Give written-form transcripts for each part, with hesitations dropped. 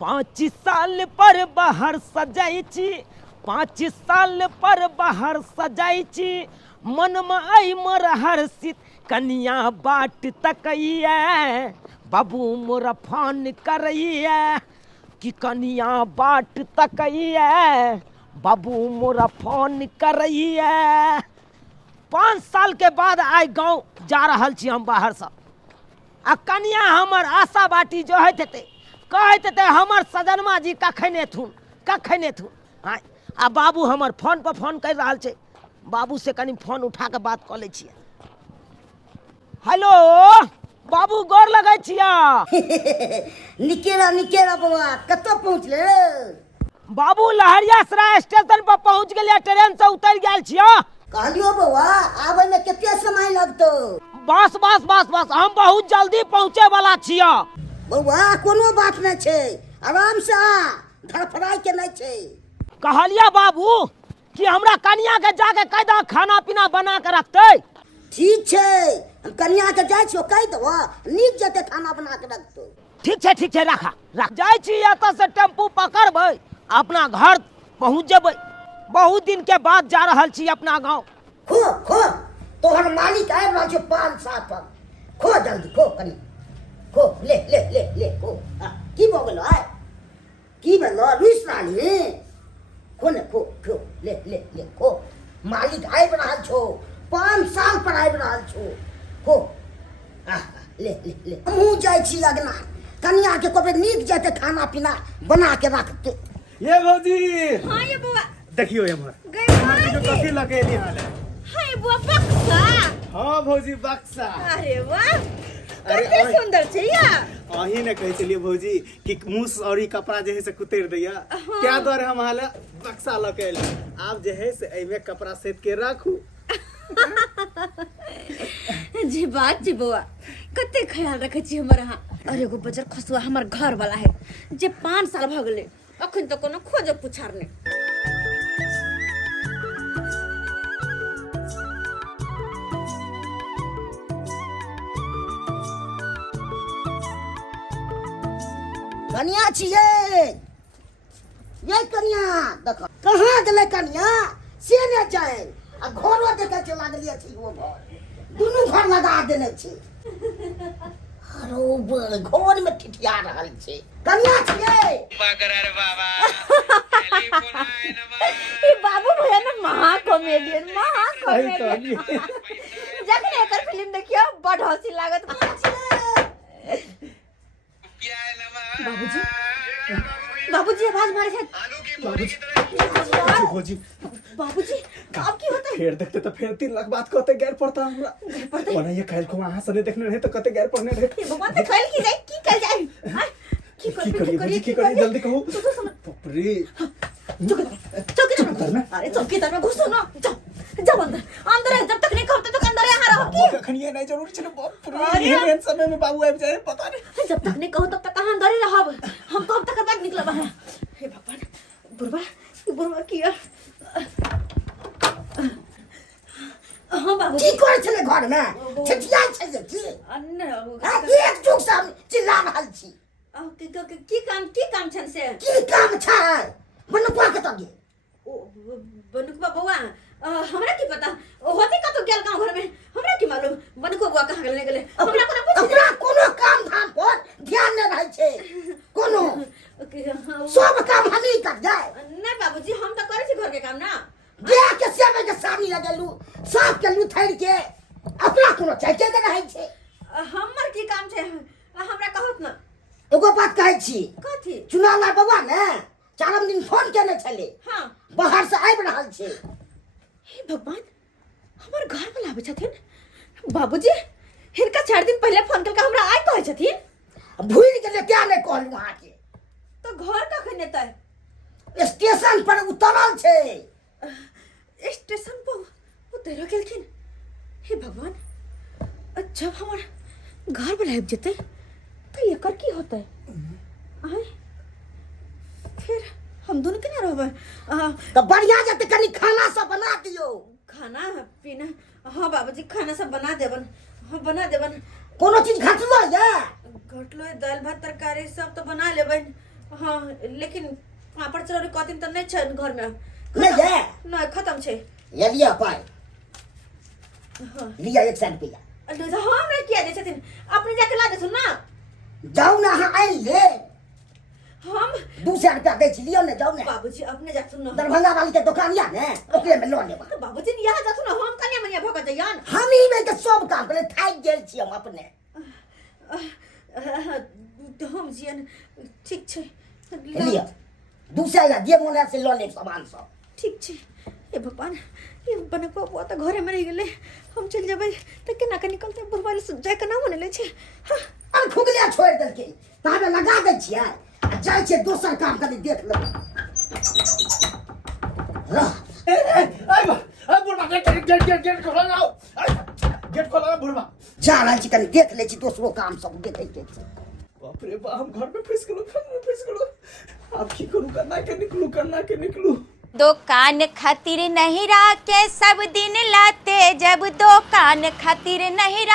5 साल पर बाहर सजाई छी 5 साल पर बाहर सजाई छी मन में आई मर हर्षित कन्या बाट तकैया बाबू मोर फोन करैया कि कन्या बाट तकैया बाबू मोर फोन करैया 5 साल के बाद आई गाँव जा रहल छी हम बाहर से आ कन्या हमर आशा बाटी जो है कहते थे हमर सजनमा जी कखन एथुन आ बाबू हमर फोन पर फोन कर रहा छे बाबू से कनी फोन उठा के बात कर ले छिए हेलो बाबू गोर लगे छिया निकेरा बाबा कतो पहुँचले बाबू लहरियासराय स्टेशन पर पहुँच गेलिए ट्रेन से उतर गेल छिया कहलियो बाबा आबे में कितना समय लगतो बस हम बहुत जल्दी पहुँचे वाला छिया बाबा कोनो बात नहीं छे आराम से आ धड़फड़ाई के नहीं छे कहलिया बाबू कि हमरा कन्या के जाके कह दो खाना पीना बना के रखते ठीक छे हम कन्या के जाय छो कह दो नीक जते खाना बना के रखतो ठीक छे रख जाय छी एत से टेम्पू पकड़बै अपना घर पहुँच जेबै बहुत दिन के बाद जा रहल छी अपना गांव खो तोहर मालिक आबि रहल छो 5 साल पर खो जल्दी खो कनी खो ले खो की भ गेलो आय की भेलो रुइस रानी खो ने खो ले खो मालिक आबि रहल छो 5 साल पर आबि रहल छो खो ले हमहूँ जाइ छी लगना कन्या के कबे नीक जते खाना पीना बना के रखते ये भौजी हाँ ये बुआ देखियो हमर गई जो कथी लगेली हाले हाय बुआ बक्सा हां भौजी बक्सा अरे वाह कितने सुंदर छे या अही ने कहै छलिए भौजी कि मूस और ई कपड़ा जे है से कुतर दैया क्या द्वारे हम हाले बक्सा लकेली आप जे है से एमे कपड़ा सेट के राखू जी बात जी बुआ कते ख्याल रखे छी हमर हां अरे एगो बजर खसुआ हमर घर वाला है जे 5 साल भ गेले अखन तो कोनो खोज पुछार नहीं कन्या छिए ये कन्या देखो कहाँ गेले कन्या से ने जाए आ घरो देखे के लागलिए छी वो घर दुनू घर लगा देने छी अरे घर में ठिठिया रहल छे कन्या छिए रे बाबा टेलीफोन आए ना ई बाबू भैया ना महा कॉमेडियन जखन एकर फिल्म देखियो बड़ हंसी लागत बाबूजी आवाज मारे छे भौजी बाबूजी अब की होता है फेर देखते तो फेर 3 लाख बात कहते गैर पड़ता हमरा ओना ये काल को अहाँ सने देखने रहे तो कते गैर पड़ने रहे भगवान ते कल की जाए की कल जाए की करिए जल्दी कहो बाप रे चौकीदार में अरे चौकीदार में घुसो ना जाओ अंदर है जब तक नहीं खोलते तो अंदर यहाँ रहो की कखन ये नहीं जरूरी छे बाप रे ये समय में बाबू आबि जाए पता नहीं जब तक नहीं कहो तब तक कहां अंदर ही रहब हम कब तक बाद निकलब है हे भगवान बुरबा किया हां बाबू की कर छले घर में ठिठिया छे जे की अन्ना एक चुक से चिल्ला रहल छी की काम छन से की काम छै बनुआ के तो गे बनुकबा बउआ हमरा की पता होती का तो गेल गांव घर में हमरा की मालूम बनुको बुआ कहां गेले हमरा कोनो पूछ अपना कोनो काम धाम पर ध्यान न रहै छै कोनो सब काम हमही कर जाए नहीं बाबूजी हम तो करे छी घर के काम ना गया के सेवे के सानी लगेलू साफ के लुथैर के अपना कोनो चाहते न रहै छै हमर की काम छै हमरा कहत ना एगो बात कहै छी कथी चुनाव ला बउआ ने 4 दिन फोन केने छले हां बाहर से आबि रहल छै हे भगवान हमर घर वाला आबै छथिन बाबूजी हिनका 4 दिन पहले फोन करके हमरा आइ कहै छथिन भूल गेले क्या नहीं कहलू अहाँ के तो घर कखन एतै स्टेशन पर उतरल छै स्टेशन पर उतर गेलखिन हे भगवान जब हमर घर वाला आबि जेतै तो एकर की होतै आय फिर हम दोनों केना रहबै तो बढ़िया जते कनी खाना सब बना दियो खाना पीना हाँ बाबूजी खाना सब बना देबन हाँ बना देबन कोनो चीज घटलो ये घटलो दाल भात तरकारी सब तो बना लेबन हाँ लेकिन पापड़ चरौरी कथिन त नहीं छै घर में नहीं है नहीं खत्म छै ये लिया पाए हाँ लिया 100 रुपया हम नहीं किया दे छथिन अपने जाके ला देथुन ना जाओ ना हाँ आई ले हम 200 रुपया दे छी लियो ने जाओ ने बाबूजी अपने जाथुन ना दरभंगा वाली के दुकान या ने ओकरे में लो लेबा तो बाबूजी यहाँ जाथुन ना हम कन्या मनिया भक जइयान हम ही में के सब काम करे थाक गेल छी हम अपने हम जियन ठीक छै लिया 200 या जे मोने से लो ले सामान सब ठीक छै हे भगवान ये बनकवा बुआ त घरे में रह गेले हम चल जेबै त केना के निकलते बुढ़वाली से जाय के ना मन ले छै हाँ अरे खुगलिया छोड़ देलके ताबे लगा दै छियै जाय छै दोसर काम कनी देख लेबै बुढ़वा गेट खोलो गेट खोलो बुढ़वा जा रहा छी कनी देख ले छी दोसरो काम सब देखै के छै बाप रे बाप हम घर में फंस गलो अब की करूं करना के निकलूं दुकान खातिर नहीं के सब दिन लाते जब दुकान खातिर नहीं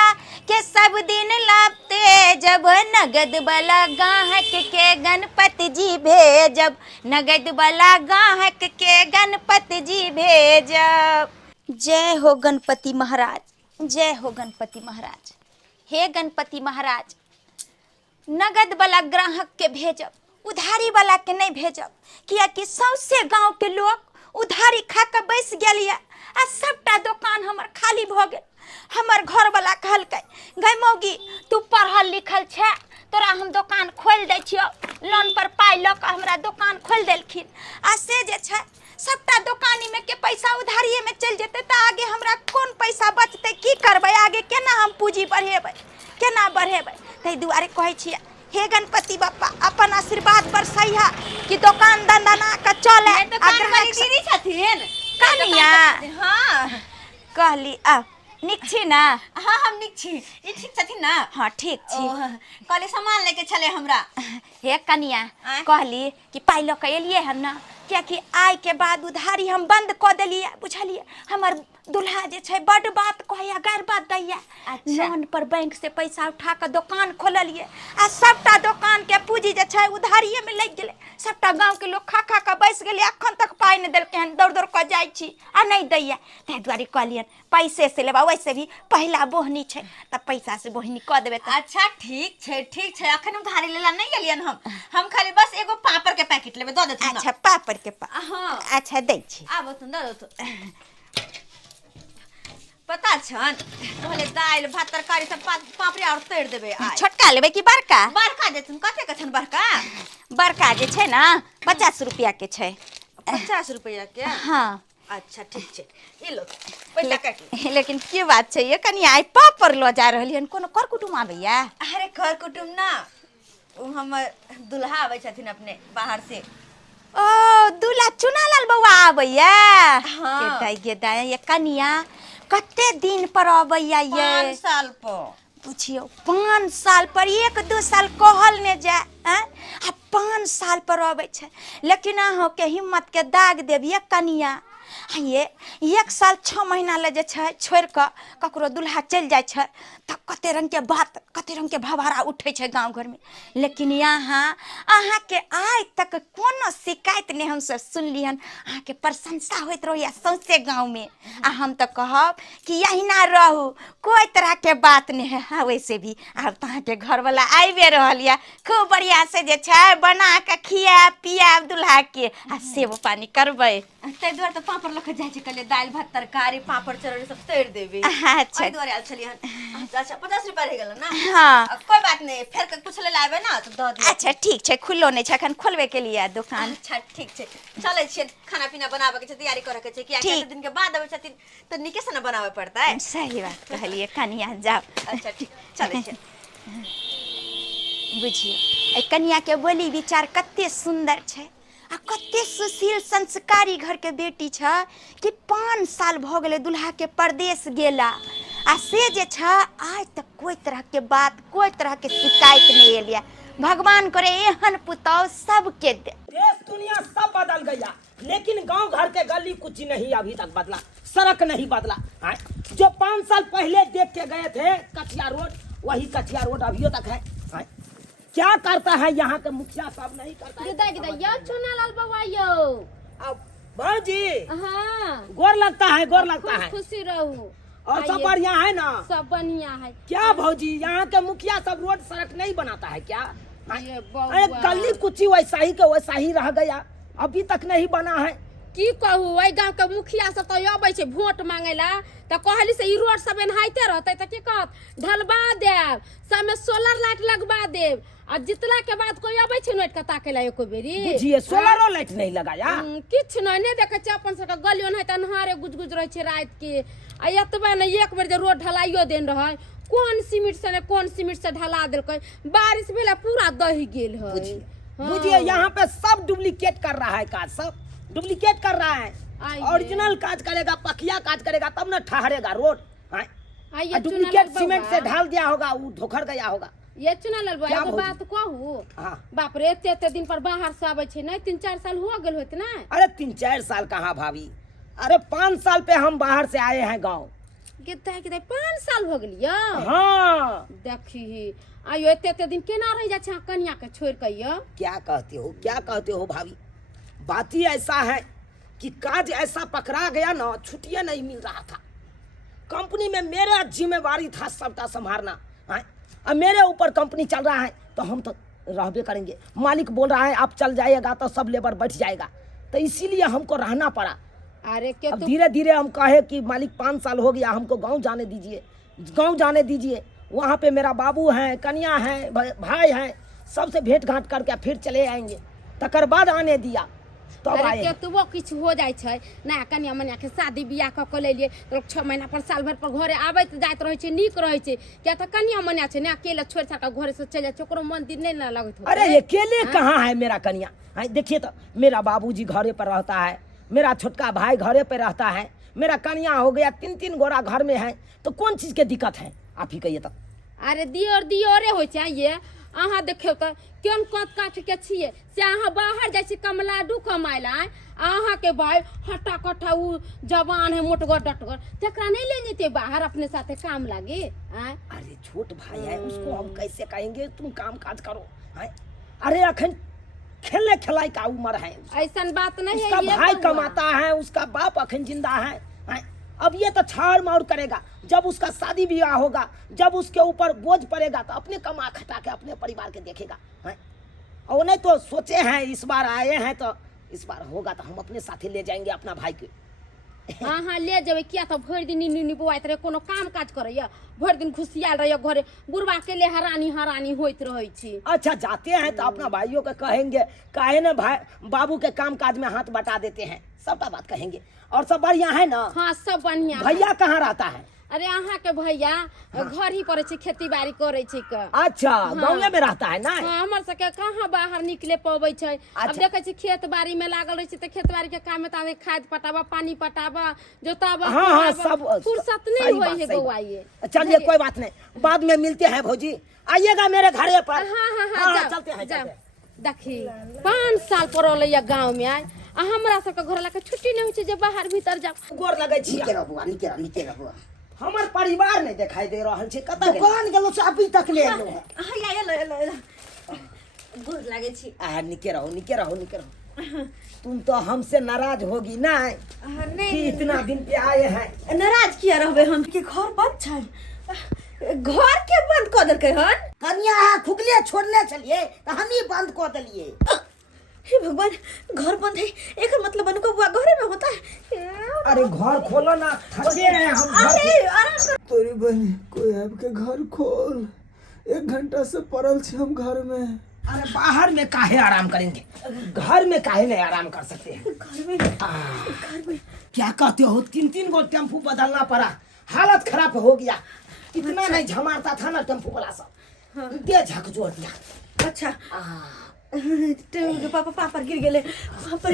के सब दिन लाते जब नगद वाला गाहक के गणपति जी भेजब नगद वाला गाहक के गणपति जी भेजब। जय हो गणपति महाराज जय हो गणपति महाराज। हे गणपति महाराज नगद वाला ग्राहक के भेजब उधारी वाला के नहीं भेजब किया कि सौसे गांव के लोग उधारी खा के बैस गेलिए आ सबटा दुकान हमर खाली भ गेल। हमर घर वाला कहलकै गै मौगी तू पढ़ल लिखल छै तोरा हम दुकान खोल दै छियो लोन पर पाई ल के हमरा दुकान खोल देलखिन आ से जे छै सबटा दुकानी में के पैसा उधारिये में चल जेते त आगे हमरा कोन पैसा बचते की करबै आगे केना हम पूंजी बढ़ेबै केना बढ़ेबै तै दुआरे कहै छियै हे गणपति बप्पा अपन आशीर्वाद बरसैहा कि दुकान धंधा ना के चले दीदी छथिन कनिया हाँ कहली आ निक छी ना हाँ हम निक छी ई ठीक छथिन ना हाँ ठीक छी कहले सामान लेके चले हमरा हे कनिया कहली कि पाई ल के एलिए हम ना क्या कि आय के बाद उधारी हम बंद क देलिए बुझलिए हमर दुल्हा जे छै बड़ बात कहैया गैर बात दैया लोन पर बैंक से पैसा उठा के दुकान खोललिए आ सबटा दुकान के पूंजी जे छै उधारिये में लग गेले सबटा गांव के लोग खा खा के बैस गेले अखन तक पाई न देलके हन दौड़ दौड़ के जाय छी आ नहीं दैया तै दुआरे कहलियन पैसे से लेबा वैसे भी पहला बोहनी छै त पैसा से बोहनी क देबे त अच्छा ठीक छै अखन उधारी लेला नहीं गेलियन हम खाली बस एगो पापड़ के पैकेट लेबे द देथुन अच्छा पापड़ के हाँ अच्छा दै छी आबो तुम द दो पता छन पहले दाल भात तरकारी सब पापड़ी और तैर देबे छोटका लेबे कि बड़का बड़का देथुन कते के छन बड़का बड़का जे छै ना 50 रुपया के छै 50 रुपया के हाँ अच्छा ठीक छै ई लो पैसा काट ले लेकिन की बात छै ये कनी आइ पापड़ लो जा रहलियन कोनो कर कुटुम आबैया अरे घर कुटुम ना उ हमर दुल्हा आबै छथिन अपने बाहर से ओ दूल्हा चुनालाल बउआ आबैया हाँ। के दाई ये कनिया कते दिन पर आबैया ये 5 साल पर पूछियो 5 साल पर 1-2 साल कहल ने जा आ 5 साल पर आबै छै लेकिन अहाँ के हिम्मत के दाग देबिए कनिया ये 1 साल 6 महीना ले जे छै छोड़ के ककरो दुल्हा चल जाय छै त कते रंग के बात कते रंग के भवारा उठै छै गांव घर में लेकिन यहाँ अहाँ के आइ तक कोनो शिकायत नहीं हम सब सुनलियन अहाँ के प्रशंसा होइत रहिया सौसे गांव में आ हम तो कहब कि यही ना रहू कोई तरह के बात नहीं है वैसे भी अब तहाँ के घर वाला आइबे रहलिया खूब बढ़िया से जे छै बना के खिया पिया दुल्हा के आ सेव पानी करबै तै दुआरे त पापड़ लख जाय छै कले दाल भात तरकारी पापड़ चरौरी सब तैर देबे अच्छा तै दुआरे आल छलियन अच्छा 50 रुपया रह गेल ना हाँ कोई बात नहीं फेर के कुछ ले लाबे ना तो द दियो अच्छा ठीक छै खुल्लो नहीं छै अखन खोलबे के लिए दुकान अच्छा ठीक छै चलै छियै खाना पीना बनाबे के छै तैयारी करे के छै कि ठीक। एक दिन के बाद आबै छथिन तो निके से ना बनावे पड़ता है सही बात कहलिए कनिया जाओ अच्छा ठीक चलै छियै बुझियो ए कनिया के बोली विचार कते सुंदर छै आ कते सुशील संस्कारी घर के बेटी छ कि 5 साल भ गेले दुल्हा के परदेश गेला आ से जे छ आज तक कोई तरह के बात कोई तरह के शिकायत नहीं एलिया भगवान करे एहन पुतौ सबके दे देश दुनिया सब बदल गया लेकिन गांव घर के गली कुछ नहीं अभी तक बदला सड़क नहीं बदला हाँ? जो 5 साल पहले देख के गए थे कठिया रोड वही कठिया रोड अभी तक है हाँ? क्या करता है यहाँ के मुखिया साहब नहीं करता है। गिदा यो चुनालाल बाबा यो। अब भाजी हाँ गोर लगता है, गोर लगता है। खुशी रहू। और सब बढ़िया है ना? सब बढ़िया है। क्या भौजी यहाँ के मुखिया सब रोड सड़क नहीं बनाता है क्या? ये अरे गली कुची वैसा ही के वैसा ही रह गया, अभी तक नहीं बना है। की कहू वही गांव के मुखिया सब तो अबै छै वोट मांगे ला तो कहली से ई रोड सब एनाहिते रहते तो की कहत ढलवा देब, सब में सोलर लाइट लगवा देब। आ जितला के बाद कोई अबै छै नोट के ताके ला एको बेरी बुझिए सोलरो लाइट नहीं लगाया। किछ नहीं देखे छै अपन सबके गलियो नहीं त अन्हारे गुजगुज रहे छै रात के। आ एतबे ने एक बेर जे रोड ढलाइयो देन रहे कौन सीमेंट से ने कौन सीमेंट से ढला देलकै, बारिश भेला पूरा दही गेल है। बुझिए यहाँ पे सब डुप्लीकेट कर रहा है, काज सब डुप्लीकेट कर रहा है। ओरिजिनल काज करेगा, पकिया काज करेगा तब ना ठहरेगा रोड। डुप्लीकेट सीमेंट से ढाल दिया होगा, वो धोखर गया होगा। ये चुनालाल बाबा एगो बात कहू, बाप रे एते दिन पर बाहर से आबै छै नहीं, 3-4 साल हो गेल होत ना? अरे 3-4 साल कहाँ भाभी, अरे 5 साल पे हम बाहर से आए हैं गाँव। कितना 5 साल हो गेलियो? हाँ देखी आयो एते दिन केना रह जा छै कन्या के छोड़ के यो? क्या कहते हो भाभी, बात ही ऐसा है कि काज ऐसा पकड़ा गया ना, छुट्टियां नहीं मिल रहा था। कंपनी में मेरा जिम्मेवारी था सबका संभालना। अब मेरे ऊपर कंपनी चल रहा है तो हम तो रहबे करेंगे। मालिक बोल रहा है आप चल जाइएगा तो सब लेबर बैठ जाएगा, तो इसीलिए हमको रहना पड़ा। अरे क्या अब धीरे धीरे हम कहे कि मालिक 5 साल हो गया, हमको गाँव जाने दीजिए, गाँव जाने दीजिए। वहाँ पे मेरा बाबू है, कन्या है, भाई है, सबसे भेंट घाट करके फिर चले आएंगे। तकर बाद आने दिया तब आए। अरे केतबो किछ हो जाय छै ना, कन्या मनिया के शादी बियाह क के लेलिए तो 6 महीना पर साल भर पर घरे आबैत जाइत रहे छै, नीक रहे छै। क्या तो कन्या मनिया छै ना, अकेले छोड़ छाड़ घरे से चल जाय छै, ओकरो मन दिन नहीं ना लगत हो। अरे अकेले कहाँ है मेरा कन्या? देखिए तो मेरा बाबूजी घरे पर रहता है, मेरा छोटका भाई घरे पे रहता है, मेरा कन्या हो गया 3 गोरा घर में है, तो कौन चीज के दिक्कत है आप ही कहिए तो। अरे दियोरे हो छै ये। अहाँ देखियो तो केन काट काट के छिए से अहाँ बाहर जाय छी कमलाडू कमाय ला, अहाँ के भाई हट्टा कट्ठा उ जवान है मोटगर डटगर, तेकरा नहीं ले जेते बाहर अपने साथे काम लागे? अरे छोट भाई है, उसको हम कैसे कहेंगे तुम काम काज करो? अरे अखन खेलने खिलाई का उम्र है, ऐसा बात नहीं है। उसका भाई कमाता है, उसका बाप अखन जिंदा है। अब ये तो छाड़ मार करेगा, जब उसका शादी ब्याह होगा, जब उसके ऊपर बोझ पड़ेगा तो अपने कमा खटा के अपने परिवार के देखेगा। और नहीं तो सोचे हैं इस बार आए हैं तो इस बार होगा तो हम अपने साथी ले जाएंगे अपना भाई के। हाँ ले जेबे, किया तो भर दिन नी बुआइत रहे, कोनो काम काज करैया, भर दिन खुशियाल रहिए घरे, बुढ़वा के ले हरानी होइत रहे छी। अच्छा जाते हैं तो अपना भाइयों के कहेंगे, काहे न भाई बाबू के काम काज में हाथ बटा देते हैं, सबका बात कहेंगे। और सब बढ़िया है ना? हाँ सब बढ़िया। भैया कहाँ रहता है? अरे अहाँ के भैया घर ही पड़े छै, खेती बाड़ी करे छै के। अच्छा गाँव में रहता है ना? हाँ हमर सबके कहाँ बाहर निकले पबै छै। अब देखे छी खेत बाड़ी में लागल रहे छै तो खेत बाड़ी के काम में तावे खाद पटावा, पानी पटावा, जोतावा। हाँ सब फुर्सत नहीं होई है बउआ ये। चलिए कोई बात नहीं, बाद में मिलते हैं भौजी, आइएगा मेरे घर पर। हाँ चलते हैं। देखी 5 साल पर रहले गाँव में आए, हमरा सबके घर ला के छुट्टी नहीं होय छै जे बाहर भीतर जाओ। गोर लगे छी नीचे रह बुआ, नीचे रह। हमर परिवार नहीं दिखाई दे रहल छै, कतऽ गेल? कौन गेलो से अभी तक ले लो है? गोर लागे छी। नीचे रहो। तुम तो हमसे नाराज होगी ना कि इतना दिन पे आए हैं? नाराज किया रहबे हम के घर बंद छै, घर के बंद कर देलकै हन। कन्या है खुगले छोड़ने चलिए तो हम ही बंद कर दिलिए। हे भगवान, घर बंद है, एक मतलब अनु बुआ घरे में होता है। अरे घर खोलो ना, थके हैं हम। अरे तोरी बहनी कोई आपके घर खोल, 1 घंटा से पड़ल छी हम घर में। अरे बाहर में काहे आराम करेंगे, घर में काहे नहीं आराम कर सकते हैं? घर में क्या कहते हो, 3 गो टेम्पू बदलना पड़ा, हालत खराब हो गया। इतना नहीं झमारता था ना टेम्पू वाला सब, दे झकझोर दिया। अच्छा पापा गिर गेले। अरे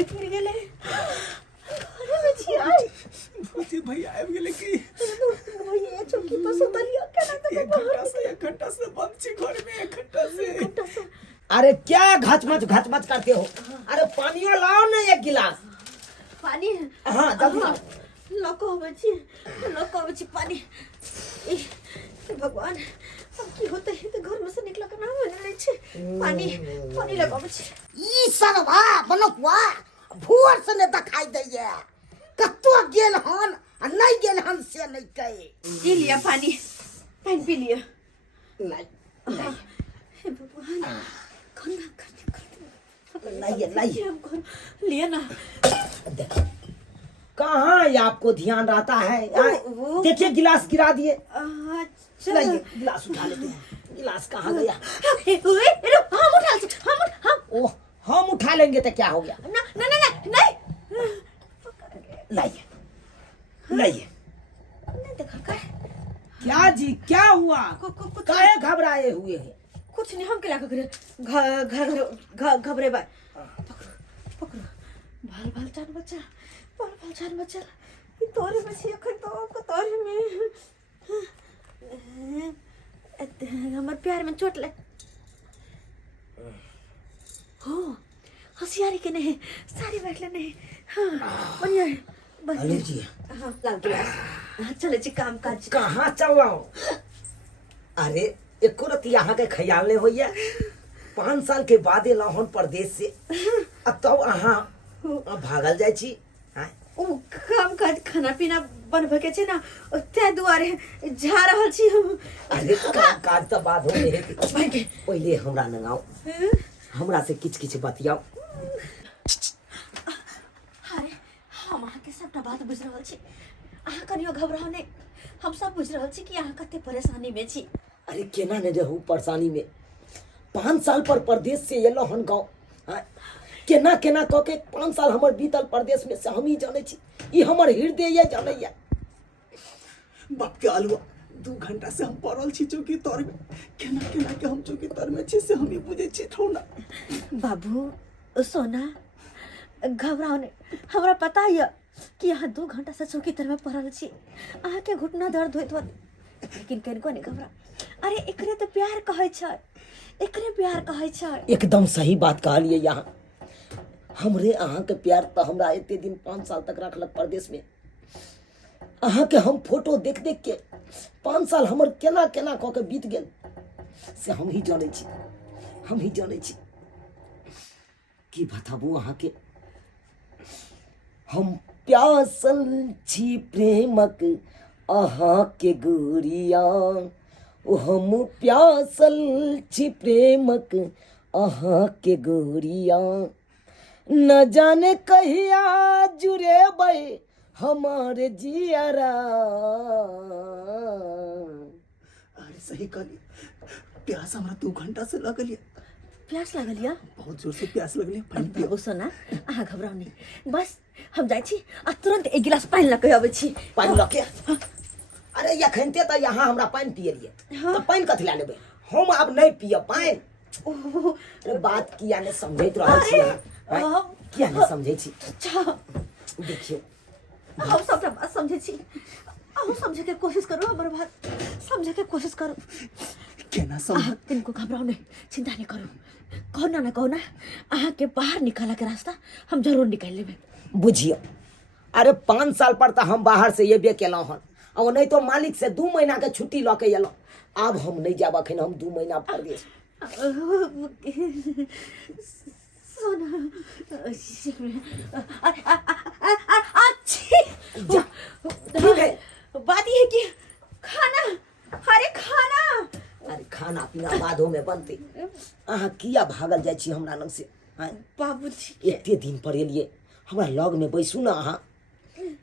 में छी आई भौजी भैया आबि गेले की? भैया चौकी पर सुतलियो केना तो 1 घंटा से बंद छी घर में, 1 घंटा से। अरे क्या घचमच करते हो? अरे पानियो लाओ ना 1 गिलास। पानी? हाँ जल्दी लको होवे छी पानी। भगवान अब की होते है तो घर में से निकला के ना होने छे पानी पानी लगाबे छे ई सरवा बनकुआ भोर से ने दिखाई दैया कत्तो गेल हन आ नहीं गेल हन से नहीं कहे पी लिया पानी पानी पी लिया नहीं हे भगवान कौन नहीं लिया ना देखिए कहाँ ये आपको ध्यान रहता है देखिए गिलास गिरा दिए लाइए गिलास उठा लेते हैं गिलास कहाँ गया ओह हम उठा लेंगे तो क्या हो गया लाइए लाइए क्या जी क्या हुआ काहे घबराए हुए हैं कुछ नहीं हम क्या करे घबरे बाय पकड़ो भाल भाल जान बच्चा ये तोरे में से अखन तो आपको तोरे में हमर प्यार में चोट ले हो होशियारी के नहीं सारी बैठ ले नहीं हाँ बढ़िया है अरे जी हाँ लाओ गिलास हाँ चले जी काम काज कहाँ चल रहा हूँ अरे एको रति यहाँ के ख्याल नहीं होइया 5 साल के बाद एलहन परदेश से अब तो अहाँ भागल जाय छी ओ काम काज खाना पीना बनबे के छै ना ते दुआरे जा रहल छी हम अरे काम काज तो बाद हो रहे पहले हमरा नंगाओ हमरा से किछ किछ बतियाओ अरे हम अहाँ के सबटा बात बुझ रहल छी अहाँ कनियो घबराओ नहीं हम सब बुझ रहल छी कि अहाँ कते परेशानी में छी अरे केना ने रहू परेशानी में 5 साल पर परदेश से एलो हन गाँव केना केना कह के 5 साल हमर बीतल परदेश में से हम ही जाने छी ई हमर हृदय ये जाने या बाप के अलवा 2 घंटा से हम पड़ल छी चौकी तर में केना केना के हम चौकी तर में छी से हम ही बुझे छी थोड़ा बाबू सोना घबराओ नहीं हमरा पता है कि यहाँ 2 घंटा से चौकी तर में पड़ल छी अहाँ के घुटना दर्द होइत होत लेकिन कनिको नहीं घबरा अरे एकरे तो प्यार कहै छै एकरे प्यार कहै छै एकदम सही बात कहलिए यहाँ हमरे अहाँ के प्यार तो हमरा एते दिन 5 साल तक रखलक परदेश में अहाँ के हम फोटो देख देख के 5 साल हमर केना केना कह के बीत गेल से हम ही जाने छी की बताबू अहाँ के हम प्यासल छी प्रेमक अहाँ के गोरिया ओ हम प्यासल छी प्रेमक अहाँ के गोरिया न जाने कहिया जुड़ेबै हमारे जियारा अरे सही कहली प्यास हमरा 2 घंटा से लगल प्यास लगल या बहुत जोर से प्यास लगल पानी बाबू सोना अहाँ घबराओ नहीं बस हम जाइ छी आ तुरंत एक गिलास पानी लके आबै छी पानी लके अरे यखनते तो यहाँ हमरा पानी पियलिए तो पानी कथी ला लेबै हम अब नहीं पियब पानी अरे बात किया ने समझैत रहल छी यहाँ किया ने समझै छी देखियो हम सबटा बात समझे छी अहूँ समझे के कोशिश करो हमर बात समझे के कोशिश करो केना समझ तिनको घबराओ नहीं चिंता नहीं करो कहो ना अहाँ के बाहर निकाला के रास्ता हम जरूर निकाल लेबे बुझियो अरे 5 साल पर तो हम बाहर से ये केलहुँ हन और नहीं तो मालिक से 2 महीना के छुट्टी लऽ के एलहुँ अब हम नहीं जाब अखन हम 2 महीना परदेश बात ये है कि खाना अरे खाना पीना बादो में बनते अहाँ किया भागल जाइ छी हमरा लग से बाबूजी एते दिन पर एलिए हमरा लग में बैसू ना अहाँ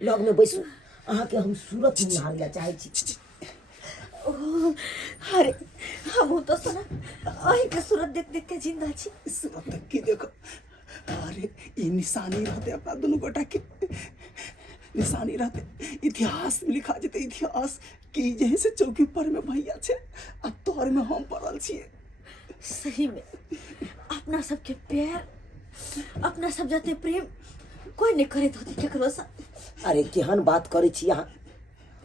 लग में बैसू अहाँ के हम सूरत निहार ला चाहे छी अरे हम तो सुना अही के सूरत देख देख के जिंदा छी सूरत देख के देखो अरे ये निशानी रहते अपना दोनों गोटा के निशानी रहते इतिहास में लिखा जेते इतिहास कि जैसे चौकी पर में भैया छे अब तोर में हम पड़ल छिए सही में अपना सबके प्यार अपना सब जाते प्रेम कोई नहीं करे तो केकरो सा अरे केहन बात करे छी अहाँ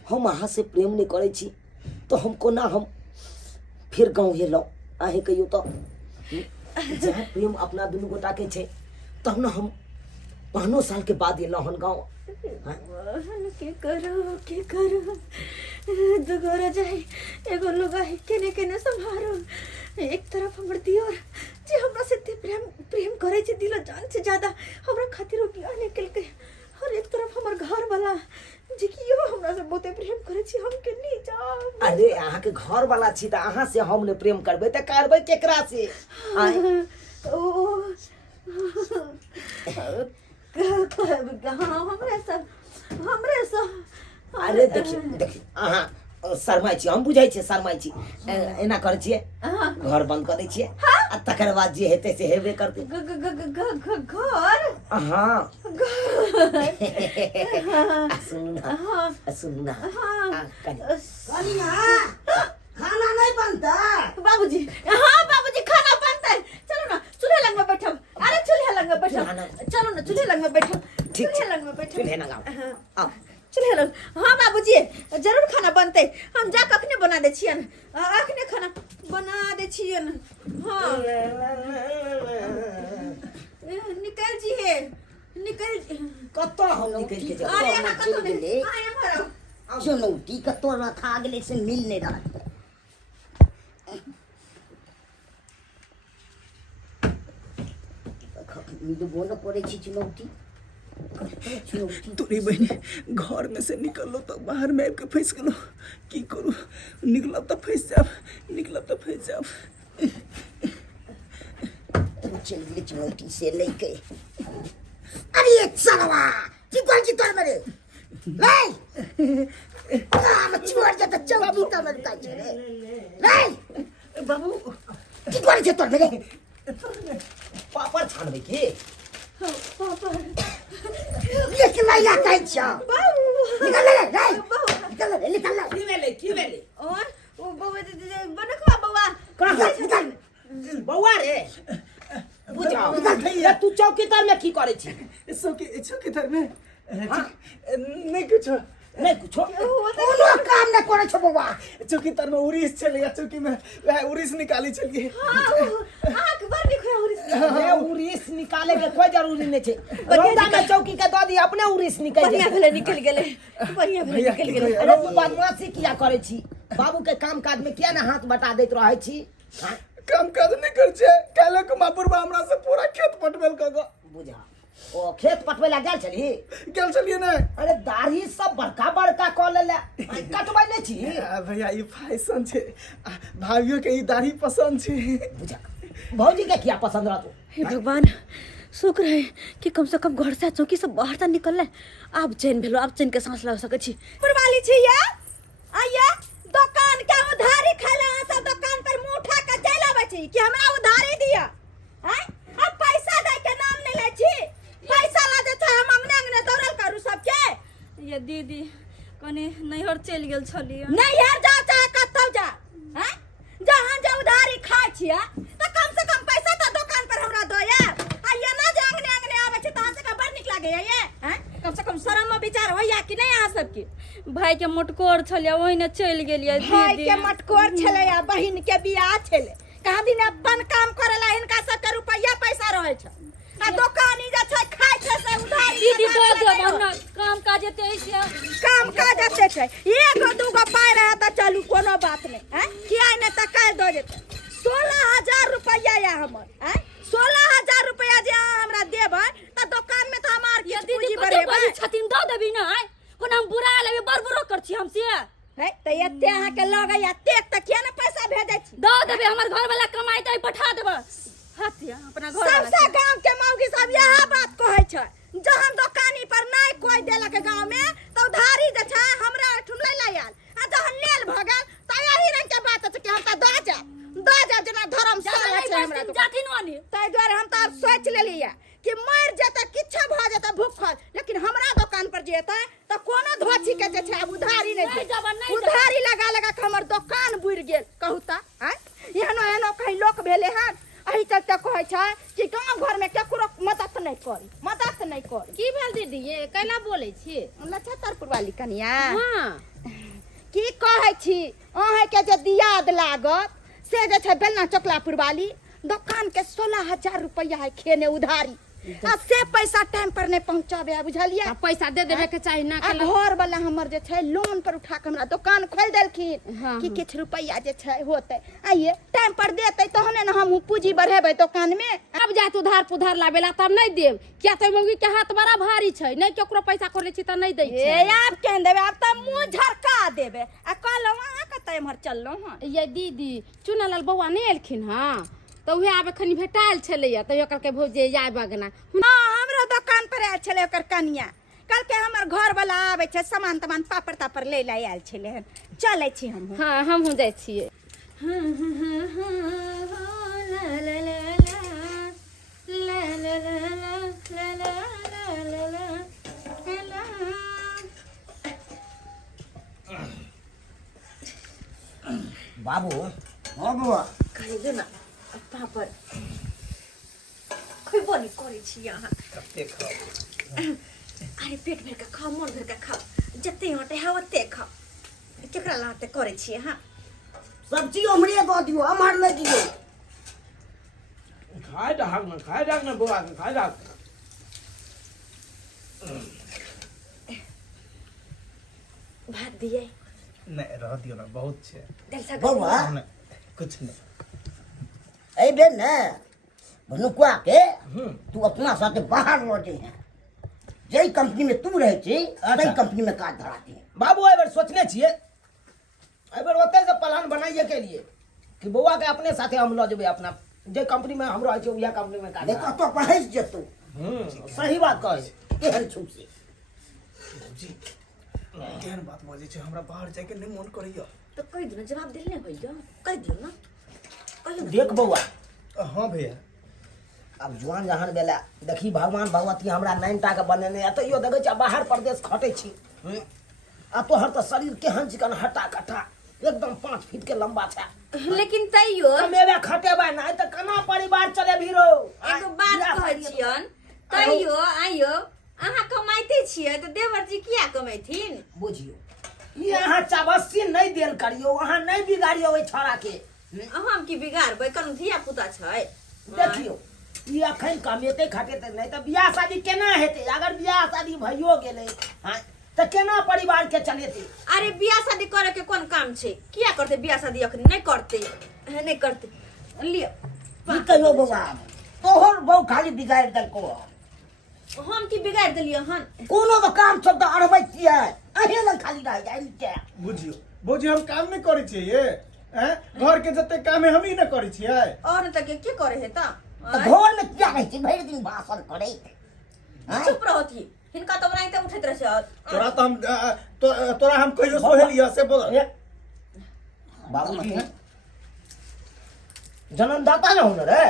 हम अहाँ से प्रेम नहीं करे छी तो हम कोना हम फिर गाँव हेलौं अहें कहियो तो जहाँ प्रेम अपना दुनू गोटा के छे तब न हम 5 साल के बाद ये लहन गाँव। के करो दुगोरा जाए एगो लोग है केने केने संभारो। एक तरफ हमर दियोर जे हमरा से प्रेम करे छे दिलो जान से ज्यादा हमरा खातिर रुपया निकल के, और एक तरफ हमर घर वाला जे कि यो हमरा से बहुते प्रेम करे छे हम के नहीं जा। अरे अहाँ के घर वाला छी त अहाँ से हमने प्रेम करबे त करबे केकरा से? ओ हमरे सब अरे देखिए अहाँ शर्माई छी, हम बुझाई छी शर्माई छी। एना करे छिए घर बंद कर दै छिए आ तकर बाद जे हेते से हेबे करते। घर हाँ सुनना कनिया खाना नहीं बनता? बाबूजी हाँ बाबूजी खाना बनता है। चलो ना चूल्हे लग में बैठो। अरे चूल्हे लग में बैठो, चलो ना चूल्हे लग में बैठो। चूल्हे लग में बैठो, चूल्हे लगाओ। चूल्हे लग। हाँ बाबूजी जरूर खाना बनते, हम जा कखने बना दे छियन, अखने खाना बना दे छियन। हाँ निकल जी है निकल। कतो हम निकल के जाओ? अरे यहाँ कतो नहीं आए हमारा चुनौती कतो रखा गेले से मिल नहीं रहा। मिलबो न पड़े छी चुनौती। तोरी बहनी घर में से निकलो तो बाहर में आके फंस गलो, की करू? निकलब तो फंस जाब, निकलब तो फंस जाब। तो चल गए चुनौती से लेके। अरे एक सालवा की कोई की तोर मेरे ले काम छोड़ जा तो चौकी तो मेरे का चले ले बाबू की कोई के तोर मेरे पापड़ छानबे की? लेकिन लाया काई छा निकल ले निकल ले की भेले और वो बउवा बनकवा बउवा निकल बौआ रे बुझाओ भैया तू चौकीदार में की करे छी? चौकीदार में नहीं कुछ नहीं कुछ कोनो काम न करे छ बउवा। चौकीदार में उड़ीस चल गया, चौकी में वह उड़ीस निकाली चल गई। आंख भर निखया उरिस उड़ीस निकाले के कोई जरूरी नहीं छे। रोदा में चौकी के दो दी अपने उड़ीस निकल बढ़िया जाए। भेले निकल गेले, बढ़िया भेले निकल गेले। अरे तू बदमाशी किया करे छी? बाबू के काम काज में किया ना हाथ बटा देत रहे छी? काम काज नहीं कर छे काले कुमापुर में हमरा से पूरा खेत पटवेल कगो। बुझा ओ खेत पटवे ला गेल छली? गेल चलिए ना। अरे दाढ़ी सब बड़का बड़का क लेले कटबै नहीं छी? भैया ये फैशन छे, भाइयों के ये दाढ़ी पसंद छे। बुझा भौजी के क्या पसंद रहा? हे भगवान शुक्र है कि कम से कम घर से चौकी से बाहर तक निकल ले। अब चैन भेलो, अब चैन के सांस ला सके छी। पुरवाली छी या आया दुकान के उधारी खाला सब दुकान पर मुंह उठा के चला बची कि हमरा उधारी दिया हैं? अब पैसा दे के नाम नहीं ले छी, पैसा ला दे छ हम अंगने अंगने दौड़ल करू सबके। ये दीदी कने नैहर चल गेल छलिए। नहीं यार जा चाहे कतौ जा हैं? जहां जा उधारी खाय छिया त कम से कम पैसा तो दुकान पर हमरा दो यार। आ ये ना जे अंगने अंगने आवे छ तहां से का बड़ निक लागे ये हैं? कम से कम शर्म में विचार होया कि नहीं आ सबके? भाई के मोटकोर छलिए ओहि ने चल गेलिए दीदी। भाई के मटकोर छले या बहिन के बियाह छले, कहा दिन अपन काम करेला इनका सब रुपया पैसा रहे छ आ दुकानी जे छ खाय छ से उधारी दीदी दो दो ना काम काज एते से काम काज एते छै। एगो दूगो पाई रहे त चलू कोनो बात नहीं हैं? किया ने त काल दो जेते 16000 रुपया या हमर हैं? 16000 रुपया जे हमरा देबै त दुकान में त हमार ये किछ दीदी पूंजी बड़े बढ़ेबै। बड़ी छतिन दो देबी ना कोना हम बुरा लेबे बरबरो कर छी हमसे। है त एते अहाँ के लगे या तेक त किया ने पैसा भेजै छी? दो देबे हमर घर वाला कमाई त पठा देबे हाथिया अपना घर वाला। सबसे गांव के मौगी सब यह बात कहै छै जहां दुकानी पर नहीं कोई देलक गांव में तो उधारी जे छै हमरा ठुम ले आयल आ जहां लेल भ गेल त यही रंग के बात छै कि हम त दो जा जना धर्मशाला छै हमरा जाथिन वानी। ताहि दुआरे हम त अब सोच लेलिए कि मर जेते किछ भ जेते भूखल, लेकिन हमरा दुकान पर जेते त कोनो धोछी के जे छै अब उधारी नहीं दे। उधारी लगा लगा के हमर दुकान बुड़ गेल कहू त हैं? एहनो एहनो कहीं लोक भेले हन एही चलते कहै छै कि गांव घर में केकरो मदद नहीं करी। की भेल दीदी ये कैला बोलै छी? नक्षत्रपुर वाली कनिया हां की कहै छी अहाँ के जे दियाद लागत से जे छै बेलना चकलापुर वाली दुकान के 16000 रुपया है खेने उधारी आ से पैसा टाइम पर नहीं पहुंचाबे बुझलिए। पैसा दे देवे के चाही ना आ घर वाला हमर जे छै लोन पर उठा के हमरा दुकान खोल देलखिन हाँ, कि किछ रुपया जे छै होते आइए टाइम पर देते तहने न हम पूंजी बढ़ेबै दुकान में। अब जात उधार पुधार लाबेला तब नहीं देब, क्या तो मौगी के हाथ बड़ा भारी छै, नहीं केकरो पैसा कर ले छी त नहीं दै छै। ए आप केन देबे आप त मुंह झरका देबे आ कहलो वहां कते इमहर चललो हां। ये दीदी चुनालाल बौआ नहीं एलखिन हाँ तो उहे आबे खनी भेटाइल छलैया तो कहलकै भौजी जाय बगना। हां हमरो दुकान पर आयल छले ओकर कनिया कल के हमर घर वाला आवे छै सामान तमान पापड़ तापड़ ले ले आयल छले हन चलै छी हम। हाँ हम हो जाय छियै। बाबू हाँ बउआ कहि दे ना पापड़ खइबो नहीं करे छी यहाँ। अरे पेट भर के खाओ मन भर के खाओ जते हटे है ओते खाओ केकरा लाते करे छी हां। सब चीज हमरे दो दियो हमर ले दियो। खाए डाक ना बुआ खाए डाक। भात दिए नहीं रह दियो ना बहुत छे। दिल से बउआ कुछ नहीं ए बे न बनुकुआ के तू अपना साथे बाहर लो जे है जई कंपनी में तू रहे छी तई कंपनी में काज धराती है। बाबू एहि बेर सोचने छियै एहि बेर ओतै से प्लान बनाइए के लिए कि बौआ के अपने साथे हम लऽ जेबै अपना जे कंपनी में हम रहै छी उहे कंपनी में काज देखो तो पढ़ै जेतौ। सही बात कहै केहन छुप से जी केहन बात बजे छे हमरा बाहर जाके नहीं मन करैया। तो कहि दियो जवाब दिल नहीं होइयो कहि दियो ना कहियो देख बौआ हाँ भैया अब जुआन जहान बेला देखी भगवान भगवती हमरा 9टा के बनेने एतैयो देखै छी बाहर प्रदेश खटै छी आ तोहर तो शरीर केहन चिकन हट्टा कट्टा एकदम 5 फीट के लंबा छै लेकिन तैयो कमेबे खटेबे ना त केना परिवार चले भीरो। एगो बात कहै छियन तैयो आइयो अहाँ कमाइते छियै तो देवर जी किया कमेथिन बुझियो ई अहाँ चाबस्सी नहीं देल करियो अहाँ नहीं बिगाड़ियो ओइ छोरा के। हम की बिगाड़बै कन धिया पुता छै देखियो ई अखन कमेते खटेते नहीं तो बियाह शादी केना हेतै अगर बियाह शादी भइयो गेलै हाँ तो केना परिवार के चलेतै। अरे बियाह शादी करे के कोन काम छै किया करते बियाह शादी अखन नहीं करते नहीं करते लियो की कहियो बउआ तोहर बहू खाली बिगाड़ देलको हम की बिगाड़ देलियो हन कोनो तो काम सब तो अरबै छियै अहे लग खाली रह जाइ के। बुझियो बुझियो हम काम नहीं करे छिए ये घर के जते काम है हम ही ना करे छिए और त के करे है त तो घर में किया रहै छी भरि दिन भाषण करै चुप रहती हिनका तो बनाइते उठैत रहे छ तोरा तो हम तोरा हम कहियो सोहेलिया से बोल बाबूजी जन्मदाता न हुन रे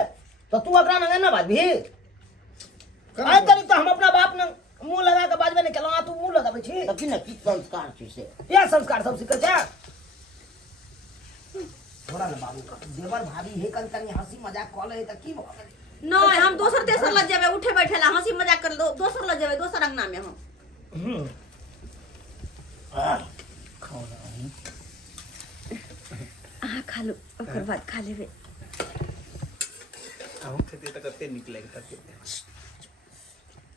तो तू एकरा में ना बाजबी आइ करी तो हम अपना बाप ने मुंह लगा के बाजबे नहीं केलौ तू मुंह लगाबै छी तो कि न की संस्कार छै से या संस्कार सब सिखै छै। थोड़ा ना बाबू का देवर भाभी हे कन कनी हंसी मजाक क ले त की भ गेलै। नहीं हम दोसर तेसर लग जेबे उठे बैठेला हंसी मजाक कर दो दोसर लग जेबे दोसर अंगना में हम आहा खा लो ओकर बाद खा लेबे हम खेते तक कते निकलेगा तक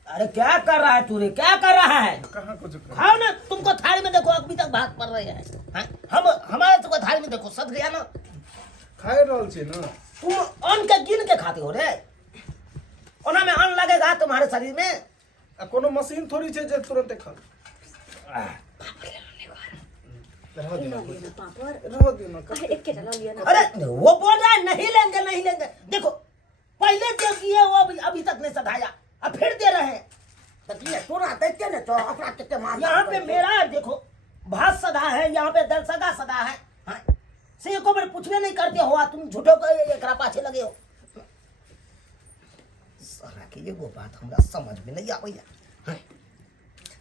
अरे क्या कर रहा है तू रे क्या कर रहा है। कहां कुछ खाओ ना तुमको थाली में देखो अभी तक भात पड़ रही है हाँ? हम हमारे तुमको थाली में देखो सद गया ना खाए रहल छी ना तुम अन्न के गिन के खाते हो रे ओना में अन्न लगेगा तुम्हारे शरीर में। कोनो मशीन थोड़ी छे जे तुरंत खा रह दियो पापड़ रह दियो ना अरे एक के डाल लिया ना अरे वो बोल रहा है नहीं लेंगे देखो पहले जो किए वो अभी तक नहीं सधाया अब फिर दे रहे हैं। तकिए तोरा देखते न तो अपना कितने मार यहाँ पे मेरा देखो भात सदा है यहाँ पे दल सदा सदा है हाँ? से एको बार पूछवे नहीं करते हो तुम झूठो को एकरा पाछे लगे हो। सारा के एगो बात हमरा समझ में नहीं आबैया हाँ?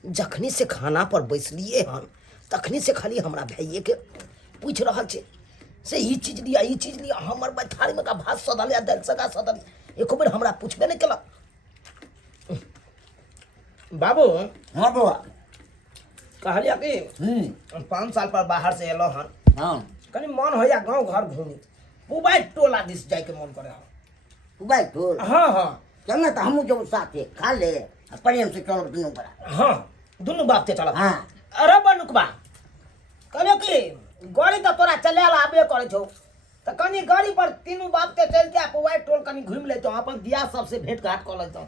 जखनी से खाना पर बैसलिए हम तखनी से खाली हमरा भाइये के पूछ रहल छे से ई चीज लिया हमर थाली में का भात सदल या दल सदा सदल एको बार हमरा पूछबे नहीं केलक। बाबू हां बउआ कहलिया कि 5 साल पर बाहर से एलो हन हां कनी मन होया गांव घर घूमी पुबाई टोला दिस जाए के मन करे भाई तो हाँ हाँ चल ना तो हमू जो साथे खा ले प्रेम से चलो दोनों बड़ा। हाँ दुनू बाप ते चलब। हाँ अरे बनुकबा कहलो कि गाड़ी तो तोरा चले आबे करे छौ तो कनी गाड़ी पर तीनों बाप के चलते आप वाइट टोल कनी घूम लेतो अपन दिया सबसे भेंट घाट कर लेतो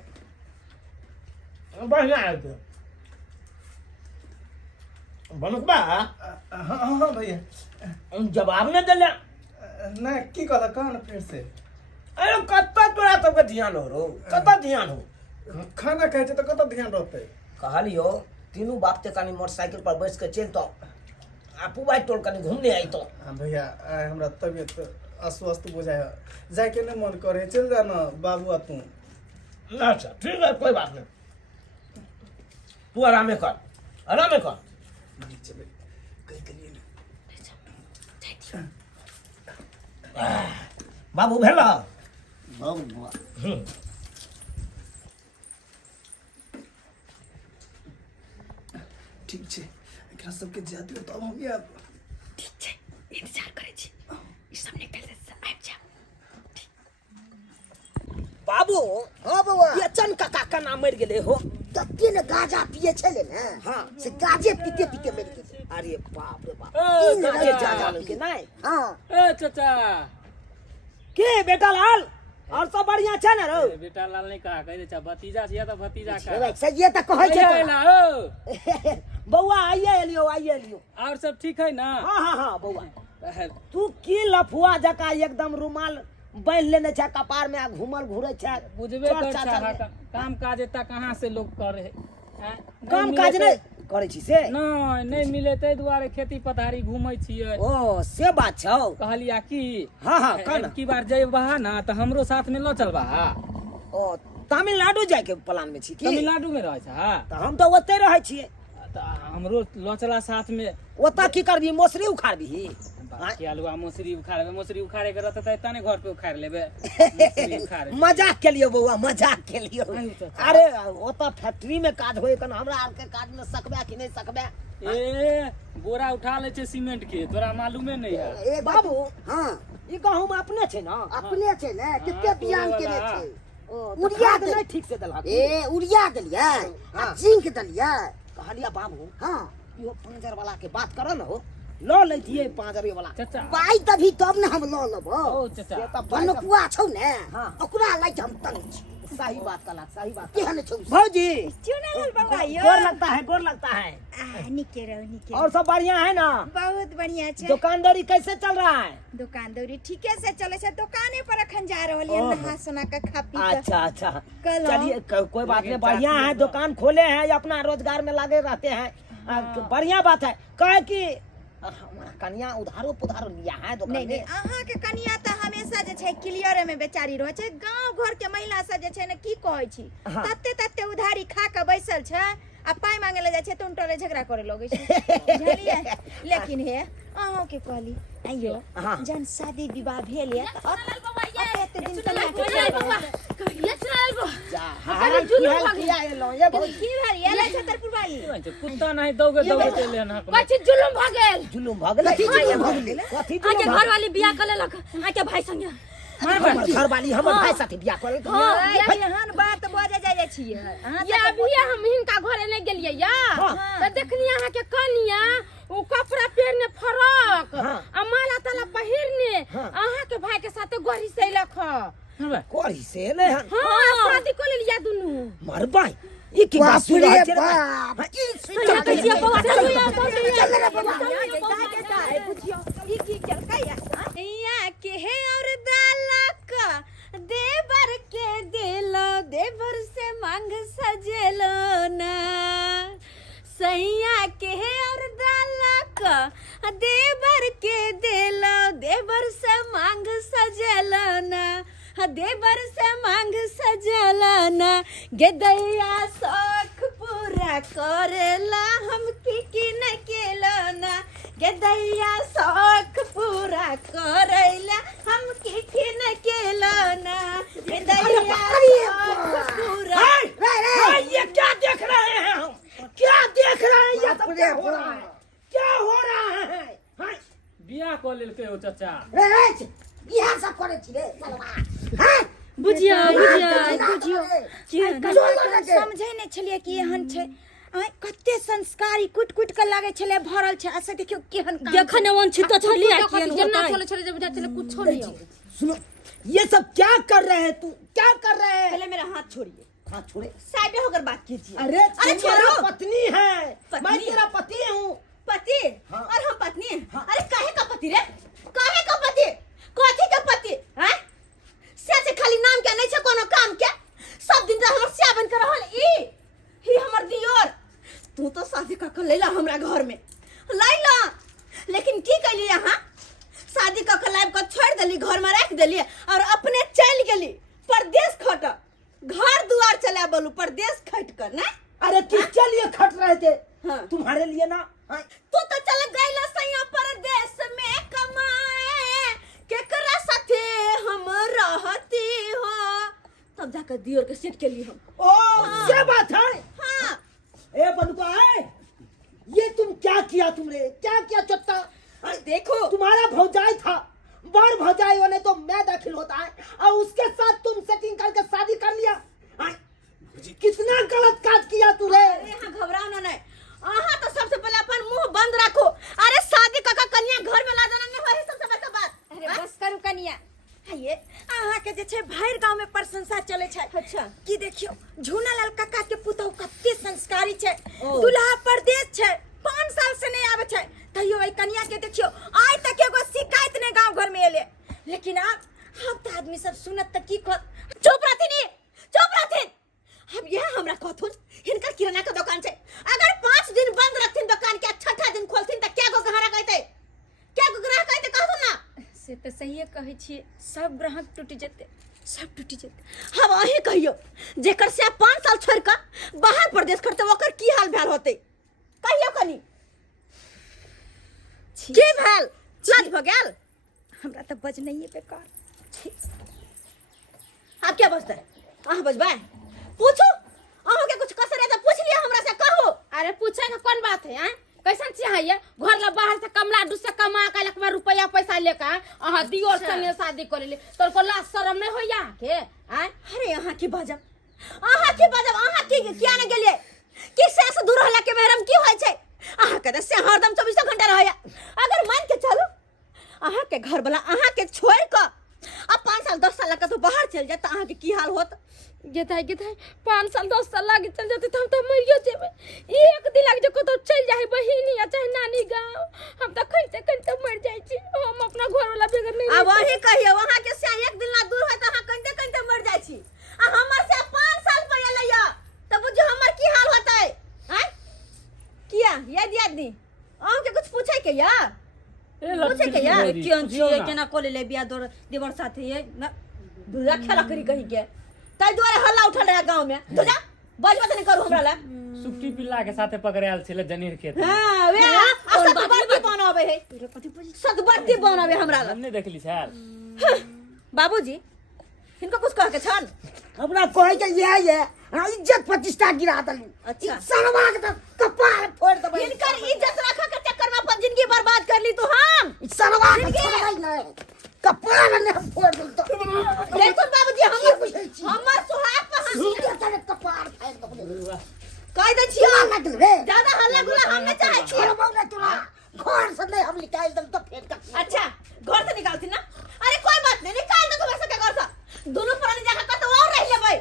बढ़िया है तो बनुकबा। हाँ हाँ भैया जवाब न दिले ना की कहला कहाँ ना फिर से अरे कत्ता तोरा सबके ध्यान हो रो कत्ता ध्यान हो खाना खाए तो कत ध्यान रहते कहलियो तीनों बाप ते कनी मोटरसाइकिल पर बैठ के चलतो आपू वाइट टोल कनी घूमने आई तो। हाँ भैया हमरा तबियत अस्वस्थ बुझाय जाए के नहीं मन करे चल जाना बाबू तू। अच्छा ठीक है कोई बात नहीं तू आराम कर चले कहीं के लिए बाबू भेला बाबू ठीक छै एकरा सबके जाति बताओ हम आब ठीक छै इंतजार करै छी ई सब निकल से आबि जा। बाबू हाँ बउआ बेचन काका का नाम मर गेले हो। तत्ते ने गाजा पिए छले ने हाँ से गाजे पीते पीते मर गेले। अरे बाप रे बाप तीन गाजे गाजा जा के नहीं हाँ ए चाचा के बेटा लाल और सब बढ़िया छै ना रो। बेटा लाल नहीं कहा कह दे भतीजा छिया तो भतीजा का भाई सजिए तो कहै छै आइए तोरा। ला ओ बउआ आइए लियो और सब ठीक है ना। हाँ बउआ तू की लफुआ जका एकदम रुमाल बांध लेने छै कपार में आ घूमल घूरे छै बुझबे कर काम काज एता कहाँ से लोग करे हैं? काम नहीं काज मिले नहीं करे छी से नहीं मिले तै दुआरे खेती पथारी घूमै छियै। ओ से बात छौ। कहलिया की हाँ कहना की बार जइबा ना तो हमरो साथ में ल चलबा। ओ तमिलनाडु जाए के प्लान में छी की तमिलनाडु में रहे छ तो हम तो ओते रहे छिए तो हमरो ल चला साथ में। ओता की करबी मौसरी उखाड़बी आलुआ मौसरी उखाड़े के रहता है तने घर पे उखाड़ लेबे मौसरी उखाड़े। मजाक के लिए बउआ मजाक के लिए। अरे ओता फैक्ट्री में काज होए कन हमरा आर के काज में सकबे कि नहीं सकबे। ए बोरा उठा ले छे सीमेंट के तोरा मालूमे नहीं है। ए बाबू हाँ ई गहूं में अपने छै ना अपने छै ने कते बियान तोरे केने वाला। छै उड़िया दे नहीं ठीक से दलहा ए उड़िया देलिए आ जिंक देलिए। कहलिया बाबू हाँ यो 5000 वाला के बात करो ना हो लो लेतिए 5000 वाला चाचा पाई तभी तब ने हम ल लेबो। ओ चाचा से तब बनकुआ छौ ने हाँ। ओकरा लाइट हम तंग छी। सही बात कला सही बात केहन छौ भौजी चुनाल बाबा यो गोर लगता है निके रहो और सब बढ़िया है ना। बहुत बढ़िया छै। दुकानदारी कैसे चल रहा है। दुकानदारी ठीके से चले छै दुकाने पर अखन जा रहल है ओहो। नहा सोना के खा पी के। अच्छा कल चलिए कोई बात नहीं बढ़िया है दुकान खोले हैं अपना रोजगार में लगे रहते हैं बढ़िया बात है कहे कि हमारा कन्या उधारो पुधारो लिया है दुकान नहीं में। अहाँ के कनिया त हमेशा जे छै क्लियर में बेचारी रहे छै। गांव घर के महिला सब जे छै ने की कहै छी हाँ। तत्ते उधारी खा के बैसल छै आ पाई मांगे ले जाय छै तुम टोले झगड़ा करे लगे छै बुझलिए। लेकिन हे अहाँ के कहली आइयो हाँ। जन शादी विवाह भेल है त एते दिन तक जा हाल किया ये लो ये बहुत की भर एले छतरपुर वाली कुत्ता नहीं दोगे चले ना कथी जुलुम भ गेल जुलुम भगल कथी जुलुम भगल कथी आके जुलुम घर वाली बियाह कर लेलक आके भाई संगे घर वाली हमर भाई साथे बियाह करे एहन बात बजे जाय छियै अहाँ या अभी हम हिनका घरे नहीं गेलिए या त देखनी अहाँ के कनिया ओ कपड़ा पहनने फरक आ माला ताला पहिरने अहाँ के भाई के साथे गोरी से लख कोरी से नहीं हां शादी कर लिया दुनु मर भाई ये की बात सुन रहा है बाप की या कहिया बाबा चल चल रे बाबा ई की केलकै या के है और दालक देवर के देलो देवर से मांग सजेलो ना सैया के है और दालक देवर के देलो देवर से मांग सजेलो ना देवर से मांग सजलाना गेदैया शौक पूरा करेला हम की न केलाना गेदैया शौक पूरा करेला हम की न केलाना गेदैया शौक पूरा ये क्या देख रहे हैं हम क्या देख रहे हैं ये सब क्या हो रहा है क्या हो रहा है बियाह को लेलके हो चाचा रे इहा सब करे छी रे चलवा हां बुझियो बुझियो समझे नहीं छलिए कि एहन छै कते संस्कारी कुट कुट के लागे छले भरल छै ऐसे देखियो केहन देखने वन छी तो छलिए केहन जेना होता चले चले जब बुझा चले कुछो नहीं हो सुनो ये सब क्या कर रहे हैं तू क्या कर रहे हैं? पहले मेरा हाथ छोड़िए हाथ छोड़े साइड में होकर बात कीजिए अरे अरे तू मेरा छोड़ो। पत्नी है मैं पत्नी? तेरा पति हूँ। पति और हम पत्नी हैं। अरे काहे का पति रे काहे का पति कथी का पति हैं से खाली नाम क्या नहीं छै कोनो काम के सब दिन हमर सिया बन के रहल ई हमर दियोर तू तो शादी का कर लेला हमरा घर में लैला लेकिन की कैली यहाँ शादी का कर लाइब का छोड़ देली घर में रख देली और अपने चल गेली परदेश खट घर दुआर चला बोलू परदेश खट कर ना अरे किसके लिए खट रहे थे? हाँ। तुम्हारे लिए ना। तू तो चल गईला सैया परदेश में कमाए केकरा साथे हम रहती हो तब जाकर दियोर के सेट के लिए हम ओ ये बात है। हाँ ए बंदुका है ये तुम क्या किया तुमने क्या किया चट्टा? देखो तुम्हारा भौजाई था बड़ भौजाई होने तो मैं दाखिल होता है और उसके साथ तुम सेटिंग करके शादी कर लिया। कितना गलत काज किया तूने। अरे यहाँ घबराओ ना नहीं तो सबसे पहले अपन मुंह बंद रखो अरे शादी का कन्या घर में ला जाना नहीं हो सबसे बड़का बात अरे बस करू कन्या ये अहाँ के जे छै भैर गांव में प्रशंसा चले छै अच्छा की देखियो झूना लाल काका के पुतहु कते संस्कारी छै दुल्हा परदेश छै 5 साल से नहीं आवे छै तैयो ए कन्या के देखियो आज तक एगो शिकायत नहीं गांव घर में एले लेकिन अब तो आदमी सब सुनत त की कह चुप रहथिन अब यह हमरा कहथुन हिनकर किराना का दुकान छै अगर 5 दिन बंद रखथिन दुकान के छठा दिन खोलथिन त क्या गो ग्राहक कहते कहथुन ना से तो सही कहे छी सब ग्राहक टूट जेते सब टूटी जेते हम अही कहियो जेकर से 5 साल छोड़ के बाहर प्रदेश करते ओकर की हाल भेल होते कहियो कनी की भेल लाज भ गेल हमरा तो बज नहीं है बेकार आप क्या बजते अहाँ बजबै पूछो अहाँ के कुछ कसर है तो पूछ लिया हमरा से कहो अरे पूछे का कौन बात है हैं कैसन चाहिए घर ला बाहर से कमला डू से कमा के लख में रुपया पैसा लेकर अहाँ दियोर संगे शादी कर ले तोर को लाज शरम नहीं हो यहाँ के हैं अरे अहाँ की बाजब अहाँ की किया न गेलिए कि से दूर रहला के महरम की होय छै अहाँ के से हरदम 24 घंटा रहया अगर मान के चलो अहाँ के घर वाला अहाँ के छोड़ के अब 5 साल 10 साल का तो बाहर चल जाए तो अहाँ के की हाल होत गेथाई 5 साल 10 साल लागे चल जाते तो हम तो मरियो जेबे एक दिन लग जे को तो चल जाए बहिनी या चाहे नानी गांव हम तो कहीं मर जाई छी हम अपना घर वाला बेगर नहीं अब वही कहियो वहां के से एक दिन ला दूर है तो अहाँ कहीं मर जाई छी आ हमर से 5 साल पहले लइया तब बुझो हमर की हाल होता है हैं किया याद नहीं अहाँ के कुछ पूछे के या पूछे के या क्यों छिए केना कोले ले बिया देवर साथे ये ना दूजा खेला करी कहीं के ताई द्वारे हल्ला उठल रहा गांव में दूजा बजबा नहीं करू हमरा ला सुक्की पिल्ला के साथे पकड़ायल छले जनीर खेत हां वे सतबर्ती बनावे है सतबर्ती बनावे हमरा ला हमने देखली सर बाबूजी इनका कुछ कह के छन अपना कहे के ये इज्जत प्रतिष्ठा गिरा दलू अच्छा। सरवा के तो कपार फोड़ दबे इनकर इज्जत रखा के चक्कर में अपन जिंदगी बर्बाद कर ली तो हम सरवा के छोड़ाई नहीं कपार ने हम फोड़ दल तो देखो बाबूजी हमर सुहाग पर हंसी सीधे तेरे कपार फाड़ दबे कह दे छियो लगल रे ज्यादा हल्ला गुला हम नहीं चाहे छी अरे बाबू तोरा घर से नहीं हम निकाल दल तो फेर कर अच्छा घर से निकालती ना अरे कोई बात नहीं निकाल दो तुम्हारे से घर से दोनों पुरानी जगह का तो और रह लेबै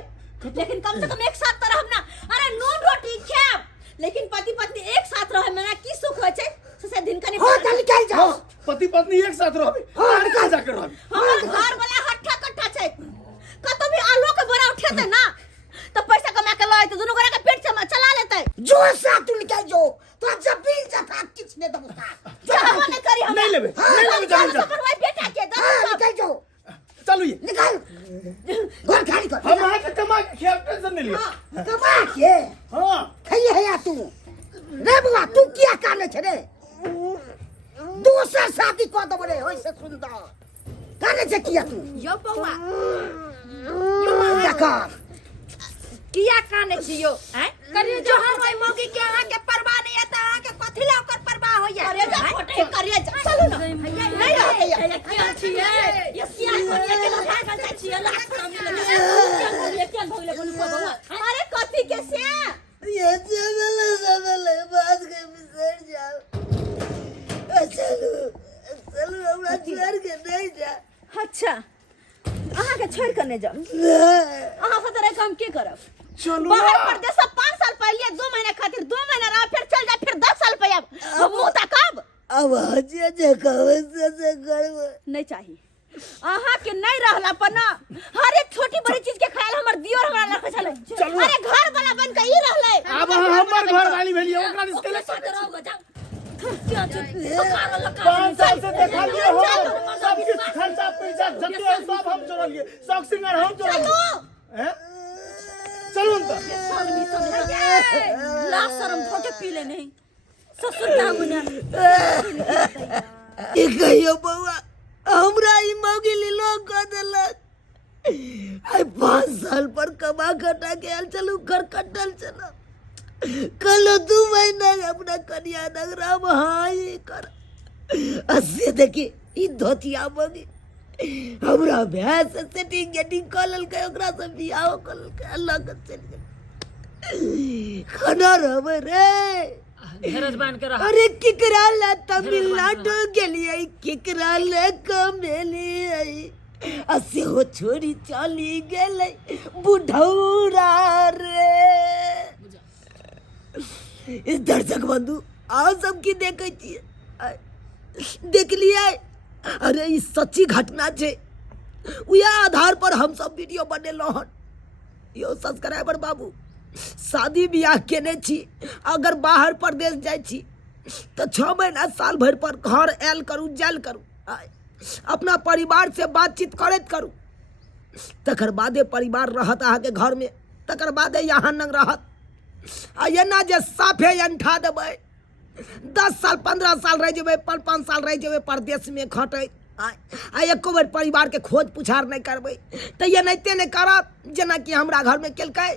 लेकिन कम से कम एक साथ तो रहब ना अरे नून रोटी खाब लेकिन पति पत्नी एक साथ रहे में की सुख होय छै से दिन कनी हो चल निकाल जाओ पति पत्नी एक साथ रहबे और कहां जाकर रहबे हमर घर वाला हट्ठा कट्ठा छै कतो भी आलू के बड़ा उठेते ना तो पैसा कमा के लाए तो दोनों गोरा के पेट से चला लेते जो सा तू निकाल जो तो जब भी जफा किसने दबता चाहवा नहीं करी हम नहीं लेबे जान जा पर भाई बेटा के दस निकाल जो चलो ये निकाल घर खाली कर हम आके कमा के खेल टेंशन नहीं लिया कमा के हां खाइए है या तू रे बुआ तू क्या काने छे रे दूसरा शादी को दब रे होय से सुंदर काने से किया तू यो बौआ देखा किया काने छियो हैं करियो जो हम भाई मौगी के आहा के परवाह नहीं आता आहा के कथि ला ओकर परवाह भैया अरे जा फटे करिए जा चलो ना नहीं रहते क्या छिए ये सिया कोनिया के लगा कर छिए ला सामने क्या भोले बोल भगवान अरे कथी के से ये सबले बात के बिसर जाओ चलो चलो हमरा छोड़ के नहीं जा अच्छा अहाँ के छोड़ के नहीं जाओ अहाँ से तरह काम के करब चलो बाहर परदेश 5 साल पहले 2 महीने खातिर 2 महीना रहा फिर चल जा फिर 10 साल पे अब मुंह तकब अब हजे जे कहवे से करब नहीं चाहिए अहाँ के नहीं रहला पर ना हर एक छोटी बड़ी चीज के ख्याल हमर दियोर हमरा रखे चले अरे घर वाला बन के ई रहले अब हमर घर वाली भेलिए ओकरा इसके लिए 5 साल से देखा लिए हो सब कुछ खर्चा पैसा जते है सब हम जोड़ लिए शौक सिंगर हम जोड़ लिए हैं चलो तो ला शर्म धोके पी ले नहीं ससुर का मुना ए कहियो बउआ हमरा ई मौगिली लोग कह देलक आई 5 साल पर कमा खटा के आल चलू घर कटल चला कल 2 महीना अपना कन्या नगरा में हाई कर असे देखी ई धोतिया मगी हमरा भैंस से सेटिंग गेटिंग कलल के ओकरा से बियाह कलल के अल्लाह के चल गए खाना रहबे रे धीरज बांध के रह अरे किकरा ला तमिलनाडु गेलिए किकरा ले कमेलिए असे हो छोरी चली गेले बुढ़ौरा रे इस दर्शक बंधु आओ सब की देखे छिए देख लिया अरे ई सच्ची घटना छे उया आधार पर हम सब वीडियो बनेलो हन यो सब्सक्राइबर बाबू शादी बियाह केने छी अगर बाहर प्रदेश जाय छी तो 6 महीना साल भर पर घर आयल करू जायल करू अपना परिवार से बातचीत करत करू तकर बादे परिवार रहत अहाँ के घर में तकर बादे यहाँ नंग रहत आ ये ना जे साफे अंठा देबै 10 साल 15 साल रह जेबै 5 साल रह जेबै परदेश में खटै आ एको बेर परिवार के खोज पुछार नहीं करबै तो ये नहीं करत जेना कि हमरा घर में केलकै।